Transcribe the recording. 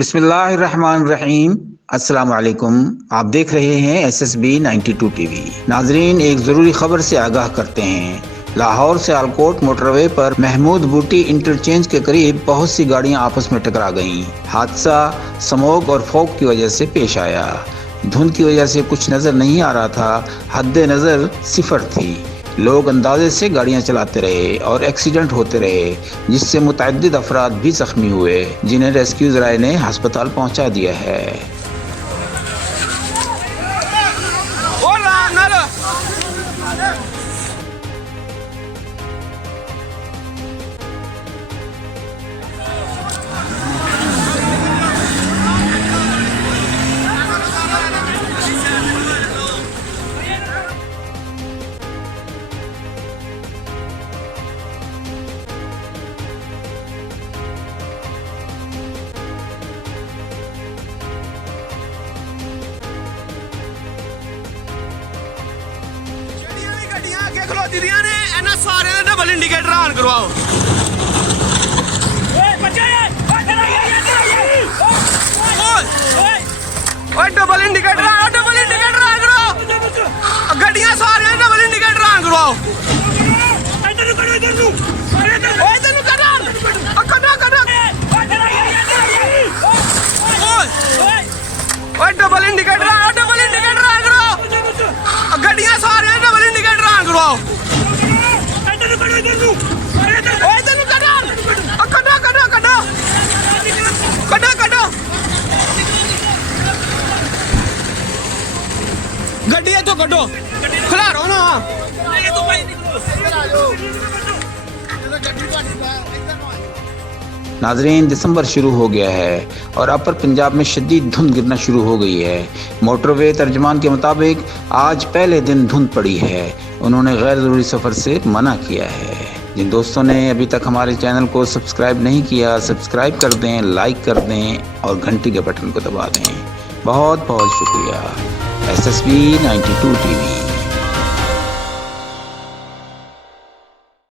बिस्मिल्लाहिर्रहमानिर्रहीम। अस्सलाम वालेकुम। आप देख रहे हैं SSB 92 टीवी। नाजरीन, एक ज़रूरी खबर से आगाह करते हैं। लाहौर से आलकोट मोटरवे पर महमूद बूटी इंटरचेंज के करीब बहुत सी गाड़ियां आपस में टकरा गईं। हादसा स्मोक और फॉग की वजह से पेश आया। धुंध की वजह से कुछ नज़र नहीं आ रहा था, हद नज़र सिफर थी। लोग अंदाजे से गाड़ियां चलाते रहे और एक्सीडेंट होते रहे, जिससे मुतअद्दिद अफराद भी जख्मी हुए, जिन्हें रेस्क्यू ज़राए ने अस्पताल पहुंचा दिया है। खलोती दियां ने इन्हां सारे दे डबल इंडिकेटर ऑन करवाओ। डबल इंडिकेटर ऑन करो। गड्डियां सारे डबल इंडिकेटर ऑन करवाओ। डबल इंडिकेटर ऑन करो। गड्डियां सारे डबल इंडिकेटर ऑन करवाओ। गड्डी तो कड्डो, खिलारो ना। नाजरीन, दिसंबर शुरू हो गया है और अपर पंजाब में शदीद धुंध गिरना शुरू हो गई है। मोटरवे तर्जमान के मुताबिक आज पहले दिन धुंध पड़ी है। उन्होंने गैर ज़रूरी सफ़र से मना किया है। जिन दोस्तों ने अभी तक हमारे चैनल को सब्सक्राइब नहीं किया, सब्सक्राइब कर दें, लाइक कर दें और घंटी के बटन को दबा दें। बहुत बहुत शुक्रिया। SSB 92 TV.